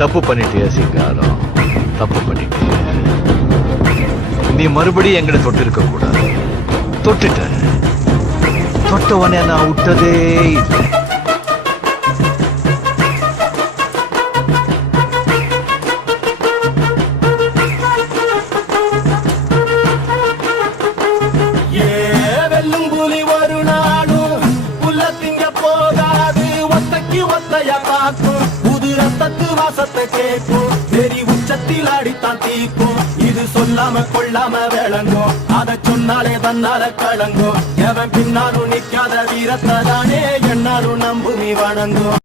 தப்பு பண்ணிட்டிய சிங்காரம், தப்பு பண்ணிட்டிய. நீ மறுபடியும் எங்களை தொட்டிருக்க கூடாது. தொட்டுட்ட. தொட்டவனே நான் விட்டதே இல்லை. உச்சத்தில் அடித்தான் தீக்கும். இது சொல்லாம கொள்ளாம விளங்கும். அதை சொன்னாலே தன்னால கலங்கும். எவன் பின்னாலும் நிக்காத வீரத்தை தானே என்னாலும் நம்புமி வணங்கும்.